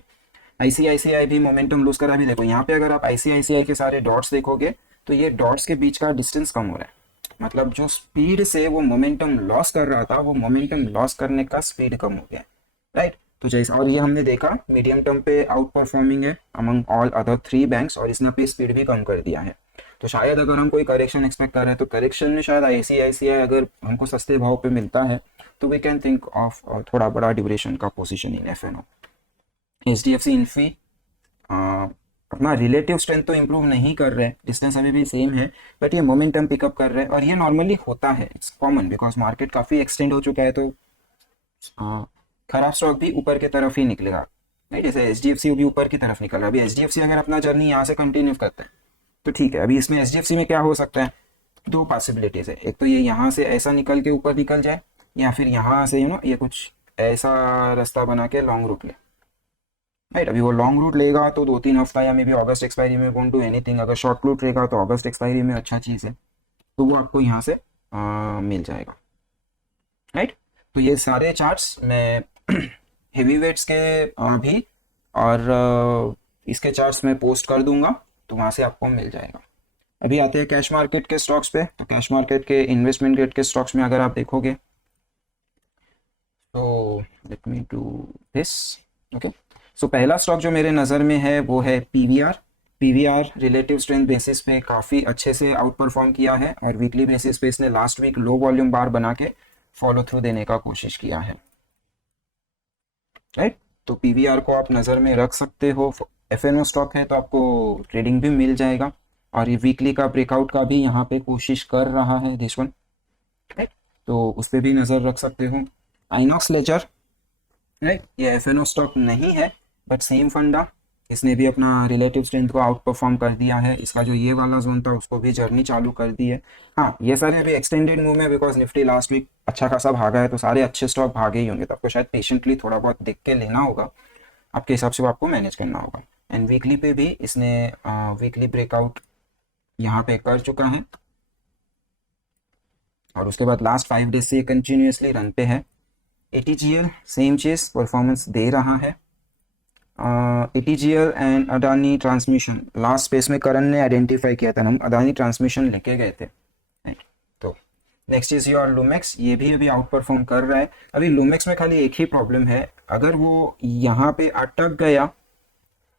आईसीआईसीआई भी मोमेंटम लूज करा। भी देखो यहाँ पे अगर आप आईसीआईसीआई के सारे डॉट्स देखोगे तो ये डॉट्स के बीच का डिस्टेंस कम हो रहा है, मतलब जो स्पीड से वो मोमेंटम लॉस कर रहा था, वो मोमेंटम लॉस करने का स्पीड कम हो गया, राइट। तो जैसे, और ये हमने देखा मीडियम टर्म पे आउट परफॉर्मिंग है अमंग ऑल अदर 3 बैंक्स, और इसने अपनी स्पीड भी कम कर दिया है। तो शायद अगर हम कोई करेक्शन एक्सपेक्ट कर रहे हैं तो करेक्शन में शायद आईसीआईसीआई अगर हमको सस्ते भाव पे मिलता है तो वी कैन थिंक ऑफ थोड़ा बड़ा ड्यूरेशन का position in FNO. HDFC Infy अपना रिलेटिव स्ट्रेंथ तो इम्प्रूव नहीं कर रहे, डिस्टेंस अभी भी सेम है, बट ये मोमेंटम पिकअप कर रहे हैं, और ये नॉर्मली होता है, इट्स कॉमन बिकॉज मार्केट काफ़ी एक्सटेंड हो चुका है। तो खराब स्टॉक भी ऊपर की तरफ ही निकलेगा, राइट। जैसे एचडीएफसी भी ऊपर की तरफ निकल रहा है। अभी एचडीएफसी अगर अपना जर्नी यहाँ से कंटिन्यू करता है तो ठीक है। अभी इसमें एचडीएफसी में क्या हो सकता है, 2 पॉसिबिलिटीज है। एक तो ये यहाँ से ऐसा निकल के ऊपर निकल जाए, या फिर यहाँ से ये कुछ ऐसा रास्ता बना के लॉन्ग रूट ले, राइट। अभी वो लॉन्ग रूट लेगा तो 2-3 हफ्ता या मे बी अगस्त एक्सपायरी में वोंट डू एनीथिंग। अगर शॉर्ट रूट लेगा तो अगस्त एक्सपायरी में अच्छा चीज़ है, तो वो आपको यहाँ से मिल जाएगा, राइट। तो ये सारे चार्ट्स मैं हेवी वेट्स के भी, और इसके चार्ट्स मैं पोस्ट कर दूंगा, तो वहाँ से आपको मिल जाएगा। अभी आते हैं कैश मार्केट के स्टॉक्स पे। तो कैश मार्केट के इन्वेस्टमेंट ग्रेड के स्टॉक्स में अगर आप देखोगे तो let me do this, okay. So पहला स्टॉक जो मेरे नज़र में है वो है PVR. PVR relative strength basis पे काफ़ी अच्छे से आउट परफॉर्म किया है, और वीकली बेसिस पे इसने लास्ट वीक लो वॉल्यूम बार बना के फॉलो थ्रू देने का कोशिश किया है, राइट। तो पीवीआर को आप नज़र में रख सकते हो। एफएनओ स्टॉक है तो आपको ट्रेडिंग भी मिल जाएगा, और ये वीकली का ब्रेकआउट का भी यहाँ पे कोशिश कर रहा है दिस वन, राइट। तो उस पर भी नज़र रख सकते हो। आइनॉक्स लेजर, राइट, ये एफएनओ स्टॉक नहीं है बट सेम फंडा, इसने भी अपना रिलेटिव स्ट्रेंथ को आउट परफॉर्म कर दिया है। इसका जो ये वाला जोन था उसको भी जर्नी चालू कर दी है। हाँ, ये सारे अभी एक्सटेंडेड मूव में, बिकॉज निफ्टी लास्ट वीक अच्छा खासा भागा है, तो सारे अच्छे स्टॉक भागे ही होंगे, तो आपको शायद पेशेंटली थोड़ा बहुत देख के लेना होगा, आपके हिसाब से वो आपको मैनेज करना होगा। एंड वीकली पे भी इसने वीकली ब्रेकआउट यहाँ पे कर चुका है, और उसके बाद लास्ट 5 डेज से कंटिन्यूसली रन पे है। एटीजीएल सेम चीज़ परफॉर्मेंस दे रहा है। ATGL and Adani transmission last space में करण ने आइडेंटिफाई किया था, हम अडानी ट्रांसमिशन लेके गए थे, राइट। तो नेक्स्ट इज योर लूमेक्स, ये भी अभी आउट परफॉर्म कर रहा है। अभी लूमेक्स में खाली एक ही प्रॉब्लम है, अगर वो यहाँ पे अटक गया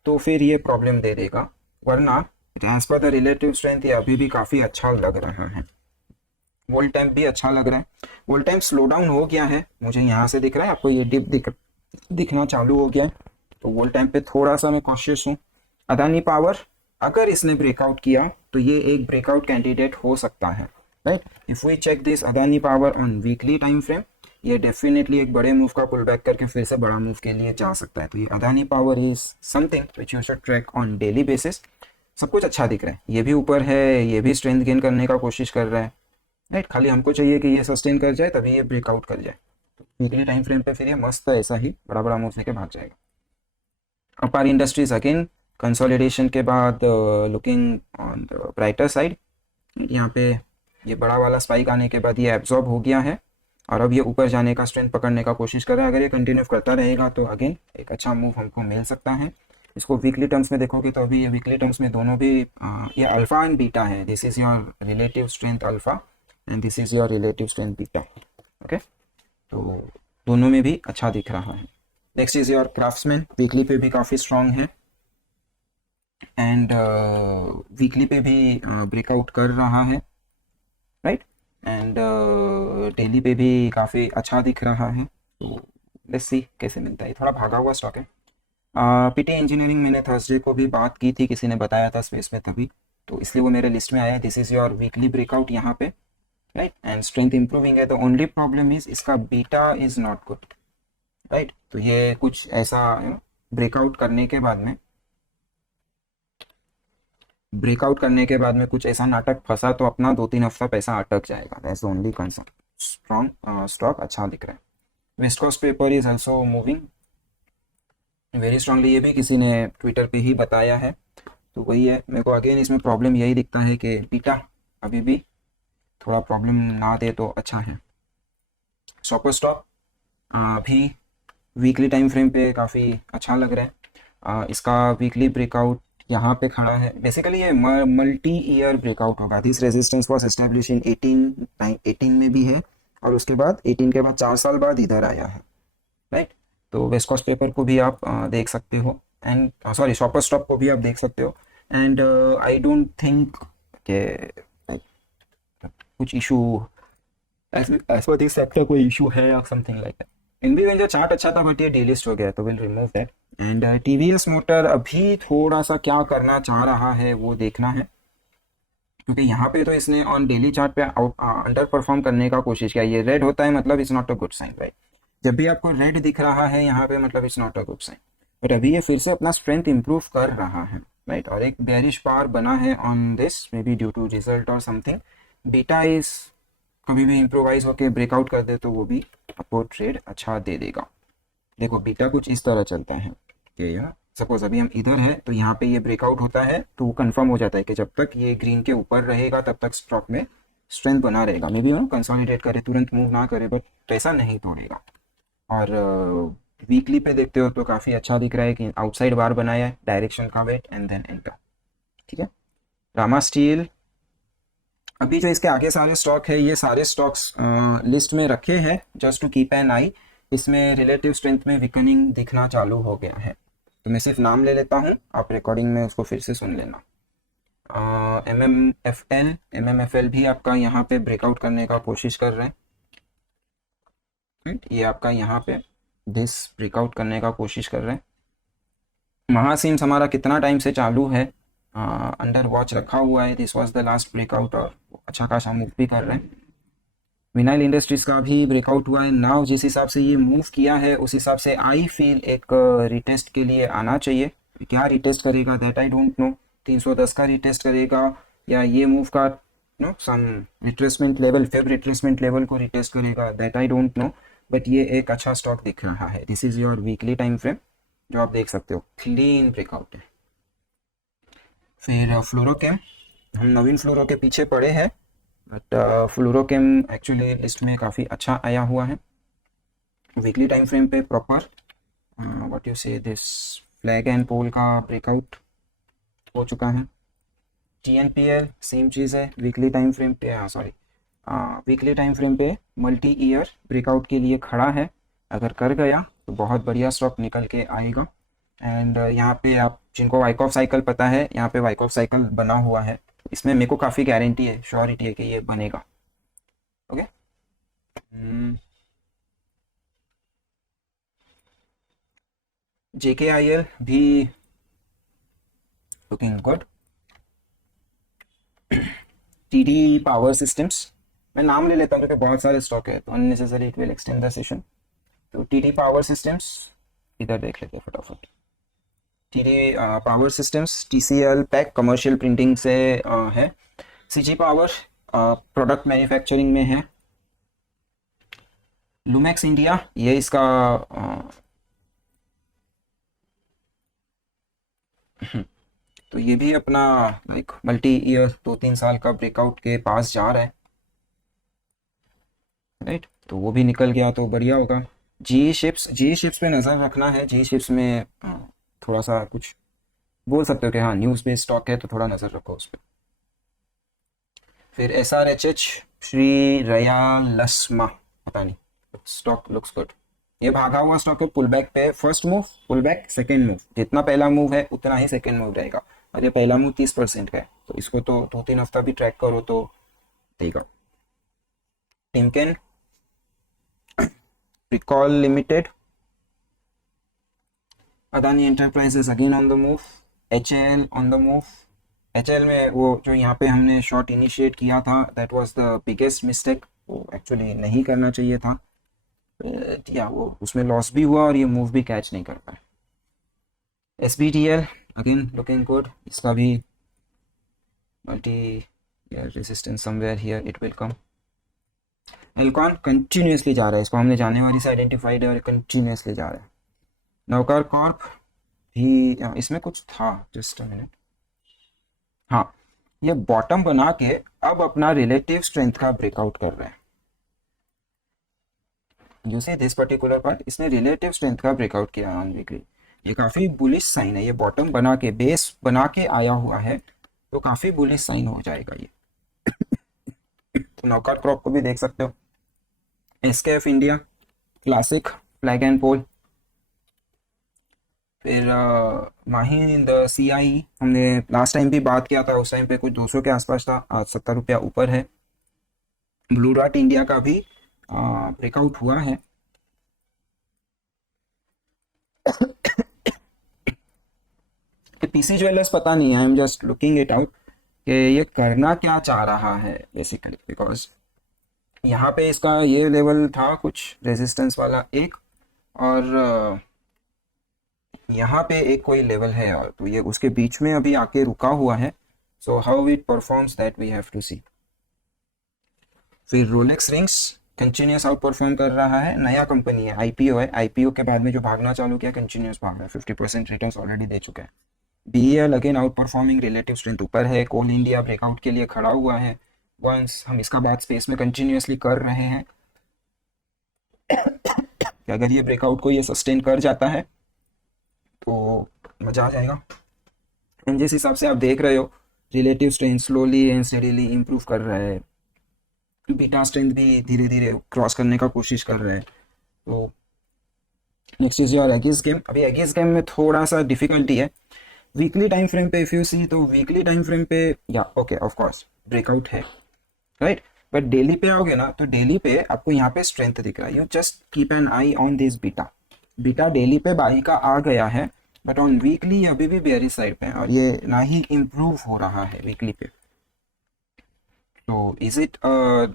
तो फिर ये प्रॉब्लम दे देगा, वरना as per the relative strength ये अभी भी काफ़ी अच्छा लग रहा है। वोल्ट टाइम भी अच्छा लग रहा है। वोल्ट टाइम स्लो डाउन हो गया है, मुझे यहाँ से दिख रहा है, आपको ये डिप दिखना चालू हो गया है, तो वोल्ट टाइम पे थोड़ा सा मैं कॉशियस हूँ। अदानी पावर, अगर इसने ब्रेकआउट किया तो ये एक ब्रेकआउट कैंडिडेट हो सकता है, right. If we check this Adani power on weekly time frame, ये डेफिनेटली एक बड़े मूव का पुल बैक करके फिर से बड़ा मूव के लिए जा सकता है। तो ये Adani power is something which you should track on daily basis. सब कुछ अच्छा दिख रहा है, ये भी ऊपर है, ये भी स्ट्रेंथ गेन करने का कोशिश कर रहा है, राइट। खाली हमको चाहिए कि ये सस्टेन कर जाए, तभी ये ब्रेकआउट कर जाए, तो वीकली टाइम फ्रेम पे फिर ये मस्त ऐसा ही बड़ा बड़ा मूव लेके भाग जाएगा। अपार इंडस्ट्रीज अगेन कंसोलिडेशन के बाद looking on the brighter side, यहाँ पे ये बड़ा वाला स्पाइक आने के बाद ये एब्जॉर्ब हो गया है, और अब ये ऊपर जाने का स्ट्रेंथ पकड़ने का कोशिश कर रहा है। अगर ये कंटिन्यू करता रहेगा तो अगेन एक अच्छा मूव हमको मिल सकता है। इसको वीकली टर्म्स में देखोगे तो अभी ये वीकली टर्म्स में दोनों भी ये अल्फा एंड बीटा है। This is your relative strength alpha and this is your relative strength beta, okay. तो दोनों में भी अच्छा दिख रहा है। Next is your craftsman, weekly पे भी काफ़ी स्ट्रांग है, एंड वीकली पे भी ब्रेकआउट कर रहा है, राइट। एंड डेली पे भी काफ़ी अच्छा दिख रहा है। तो लेट्स सी कैसे मिलता है, थोड़ा भागा हुआ स्टॉक है। पीटी इंजीनियरिंग मैंने थर्सडे को भी बात की थी, किसी ने बताया था स्पेस में तभी, तो इसलिए वो मेरे लिस्ट में आया है। This is your weekly breakout यहाँ पे, राइट, एंड स्ट्रेंथ इंप्रूविंग है। द ओनली प्रॉब्लम इज इसका beta is not good, right. तो ये कुछ ऐसा ब्रेकआउट करने के बाद में कुछ ऐसा नाटक फंसा तो अपना 2-3 हफ्ता पैसा अटक जाएगा, that's only concern. Strong stock अच्छा दिख रहा है। West Coast Paper is also moving very strongly, ये भी किसी ने ट्विटर पे ही बताया है। तो वही है, मेरे को अगेन इसमें प्रॉब्लम यही दिखता है कि बीटा अभी भी थोड़ा प्रॉब्लम ना दे तो अच्छा है। शॉपर स्टॉक भी वीकली टाइम फ्रेम पे काफ़ी अच्छा लग रहा है। इसका वीकली ब्रेकआउट यहाँ पे खड़ा है। बेसिकली ये मल्टी ईयर ब्रेकआउट होगा। This resistance was establish in 18 में भी है, और उसके बाद 18 के बाद 4 साल बाद इधर आया है, राइट। तो वेस्ट कोस्ट पेपर को भी आप देख सकते हो, एंड सॉरी शॉपर स्टॉप को भी आप देख सकते हो। एंड आई डोंट थिंक कि like, कुछ issue as per this sector कोई इशू है या समथिंग लाइक दैट। इनवी रेंजर चार्ट अच्छा था, बट ये डीलिस्ट हो गया, तो will remove that. And TVS Motor अभी थोड़ा सा क्या करना चाह रहा है वो देखना है, क्योंकि यहाँ पे तो इसने ऑन डेली चार्ट पे अंडर परफॉर्म करने का कोशिश किया। ये रेड होता है मतलब it's not a good sign, right. जब भी आपको रेड दिख रहा है यहाँ पे मतलब it's not a good sign. But अभी ये फिर से अपना स्ट्रेंथ इंप्रूव कर रहा है, राइट। और एक बेयरिश बार बना है on this, maybe due to result और समथिंग। बीटा इज कभी भी इम्प्रोवाइज होके ब्रेकआउट कर दे तो वो भी आपको ट्रेड अच्छा दे देगा। देखो बीटा कुछ इस तरह चलता है कि यार सपोज अभी हम इधर है, तो यहाँ पे ये ब्रेकआउट होता है तो वो कंफर्म हो जाता है कि जब तक ये ग्रीन के ऊपर रहेगा तब तक स्टॉक में स्ट्रेंथ बना रहेगा। मे बी कंसोलिडेट करे, तुरंत मूव ना करे, बट पैसा नहीं तोड़ेगा। और वीकली पे देखते हो तो काफ़ी अच्छा दिख रहा है कि आउटसाइड बार बनाया है, डायरेक्शन का वेट एंड देन एंटर, ठीक है। रामा स्टील, अभी जो इसके आगे सारे स्टॉक है, ये सारे स्टॉक्स लिस्ट में रखे हैं जस्ट टू कीप एन आई। इसमें रिलेटिव स्ट्रेंथ में वीकनिंग दिखना चालू हो गया है, तो मैं सिर्फ नाम ले लेता हूँ, आप रिकॉर्डिंग में उसको फिर से सुन लेना। एम एम एफ एल भी आपका यहाँ पे ब्रेकआउट करने का कोशिश कर रहे हैं, राइट। ये आपका यहाँ पे दिस ब्रेकआउट करने का कोशिश कर रहे हैं। महासिम्स हमारा कितना टाइम से चालू है, अंडर वॉच रखा हुआ है। This was the last breakout, और अच्छा खासा मूव भी कर रहे हैं। विनाइल इंडस्ट्रीज का भी ब्रेकआउट हुआ है। नाउ जिस हिसाब से ये मूव किया है उस हिसाब से आई फील एक रिटेस्ट के लिए आना चाहिए। क्या रिटेस्ट करेगा दैट आई डोंट नो। 310 का रिटेस्ट करेगा या ये मूव का नो सम retracement level, fib retracement level को रिटेस्ट करेगा that I don't know. But ये एक अच्छा स्टॉक दिख रहा है। This is your weekly time frame जो आप देख सकते हो, क्लीन ब्रेकआउट है। फिर फ्लोरोकेम, हम नवीन फ्लोरो के पीछे पड़े हैं, बट फ्लोरोकेम एक्चुअली लिस्ट में काफ़ी अच्छा आया हुआ है। वीकली टाइम फ्रेम पे प्रॉपर व्हाट यू से दिस फ्लैग एंड पोल का ब्रेकआउट हो चुका है। TNPL सेम चीज़ है, वीकली टाइम फ्रेम पे सॉरी वीकली टाइम फ्रेम पे मल्टी ईयर ब्रेकआउट के लिए खड़ा है। अगर कर गया तो बहुत बढ़िया स्टॉक निकल के आएगा। एंड यहाँ पे आप जिनको वाइकॉफ साइकिल पता है, यहाँ पे वाइकॉफ साइकिल बना हुआ है, इसमें मेरे को काफ़ी गारंटी है, श्योरिटी है कि ये बनेगा। ओके, JKIL भी looking good. TD power systems, मैं नाम ले लेता हूँ क्योंकि बहुत सारे स्टॉक है तो unnecessary it will extend the session. तो TD पावर सिस्टम्स इधर देख लेते हैं फटाफट। TD power systems TCL pack commercial printing से है। CG पावर प्रोडक्ट मैन्युफैक्चरिंग में है। लुमैक्स इंडिया, ये इसका तो ये भी अपना लाइक मल्टी ईयर 2-3 साल का ब्रेकआउट के पास जा रहा है, राइट। तो वो भी निकल गया तो बढ़िया होगा। जी शिप्स पे नज़र रखना है। जी शिप्स में थोड़ा सा कुछ बोल सकते हो कि हाँ न्यूज़ बेस्ड स्टॉक है तो थोड़ा नज़र रखो उस पर। फिर SRHH श्री रया लस्मा, पता नहीं, स्टॉक लुक्स गुड। ये भागा हुआ स्टॉक है, पुल बैक पे, first move pull back, second move, जितना पहला मूव है उतना ही सेकेंड मूव रहेगा। और ये पहला मूव 30% का है, तो इसको तो 2-3 हफ्ता भी ट्रैक करो तो देगा। Timken, recall limited, Adani enterprises again on the move, HAL on the move. HAL में वो जो यहाँ पे हमने शॉर्ट इनिशिएट किया था that was the biggest mistake, वो एक्चुअली नहीं करना चाहिए था, या वो उसमें लॉस भी हुआ और ये मूव भी कैच नहीं कर पाए। SBTL अगेन लुकिंग गुड, इसका भी multi resistance somewhere here it will come. Elecon continuously जा रहा है, इसको हमने जनवरी से आइडेंटिफाइड है और कंटिन्यूसली जा रहा है। नवकार कॉर्प भी इसमें कुछ था, जस्ट अ मिनट, हाँ ये बॉटम बना के अब अपना रिलेटिव स्ट्रेंथ का ब्रेकआउट कर रहा है। You see this particular part, इसने रिलेटिव स्ट्रेंथ का ब्रेकआउट किया ऑन वीकली। ये काफ़ी बुलिश साइन है, ये बॉटम बना के बेस बना के आया हुआ है, तो काफ़ी बुलिश साइन हो जाएगा ये। तो नॉकआउट क्रॉप को भी देख सकते हो, SKF India classic flag and pole. फिर माही द सीआई हमने लास्ट टाइम भी बात किया था, उस टाइम पे कुछ 200 के आसपास था, आज 70 रुपया ऊपर है। ब्लू डॉट इंडिया का भी ब्रेकआउट हुआ है। पीसी ज्वेलर्स पता नहीं, I am just looking it out कि ये करना क्या चाह रहा है बेसिकली, बिकॉज यहाँ पे इसका ये लेवल था कुछ रेजिस्टेंस वाला एक, और यहाँ पे एक कोई लेवल है, और तो ये उसके बीच में अभी आके रुका हुआ है। So how it performs that we have to see. फिर Rolex Rings continues outperform कर रहा है, नया कंपनी है, आईपीओ है, आईपीओ के बाद में जो भागना चालू किया कंटिन्यूस भाग रहा है, 50% रिटर्न्स ऑलरेडी दे चुका है। BEL again out performing, relative strength ऊपर है, कोल इंडिया ब्रेकआउट के लिए खड़ा हुआ है, वंस हम इसका बात स्पेस में कंटिन्यूसली कर रहे हैं कि अगर ये ब्रेकआउट को ये सस्टेन कर जाता है तो मजा आ जाएगा। एंड जिस हिसाब से आप देख रहे हो relative strength slowly and steadily improve कर रहा है, बीटा स्ट्रेंथ भी धीरे धीरे क्रॉस करने का कोशिश कर रहा है। तो next is your Agassiz game. अभी एगिस गेम में थोड़ा सा डिफिकल्टी है वीकली टाइम फ्रेम पे, इफ यू सी तो वीकली टाइम फ्रेम पे या ओके ऑफ कोर्स ब्रेकआउट है, राइट, बट डेली पे आओगे ना तो डेली पे आपको यहाँ पे स्ट्रेंथ दिख रहा है। You just keep an I on this beta, beta daily पे बाई का आ गया है, बट ऑन वीकली अभी भी बेयरिश साइड पे है, और ये ना ही इम्प्रूव हो रहा है वीकली पे। तो is it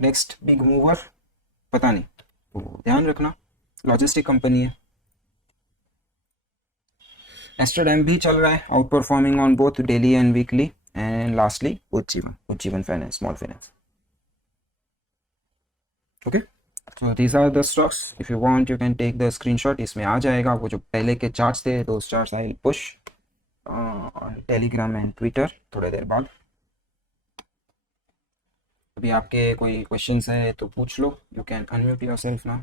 next big mover, पता नहीं, तो ध्यान रखना। लॉजिस्टिक कंपनी है। एस्ट्रोडैम भी चल रहा है out performing on both daily and weekly. And lastly Ujjivan finance, small finance. Okay, so these are the stocks. If you want you can take the screenshot, इसमें आ जाएगा वो जो पहले के चार्ट्स थे, those charts I will push on Telegram and Twitter थोड़ी देर बाद। अभी आपके कोई क्वेश्चंस है तो पूछ लो, you can unmute yourself now.